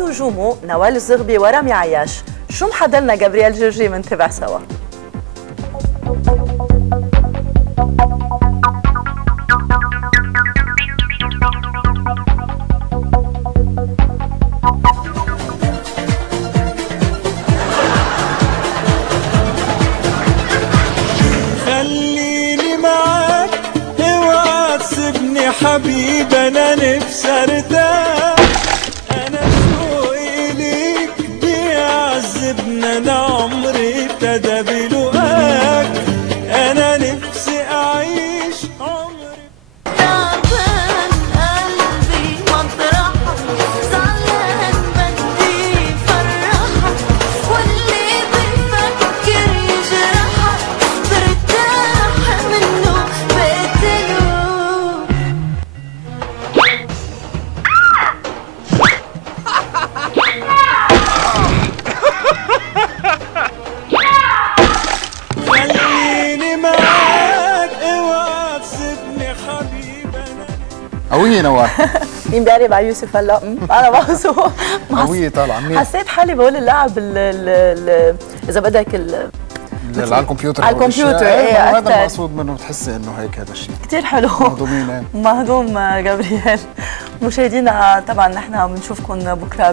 ونجومه نوال الزغبي ورامي عياش. شو محضرنا جابرييل جورجي؟ منتابع سوا. خليني معاك اوعى تسيبني حبيبي، انا نفسي ارتاح، انا شوقي ليك بيعذبني، انا عمري ابتدى بلقاك، انا نفسي اعيش عمري. تعبان قلبي مطرحك، زعلان بدي فرحك، واللي بيفكر يجرحك برتاح منه بقتله. خليني معاك اوعى تسيبني حبيبي، انا قوية نوال. مين بيقرب على يوسف هلا؟ انا بعرفه. قوية طالعة منيح. حسيت حالي بقول اللاعب اذا بدك على الكمبيوتر. على الكمبيوتر ايه هذا أكتر. المقصود منه، بتحسي انه هيك هذا الشيء كثير حلو. مهضومين. مهضوم جابرييل. مشاهدينا طبعا نحن بنشوفكم بكره.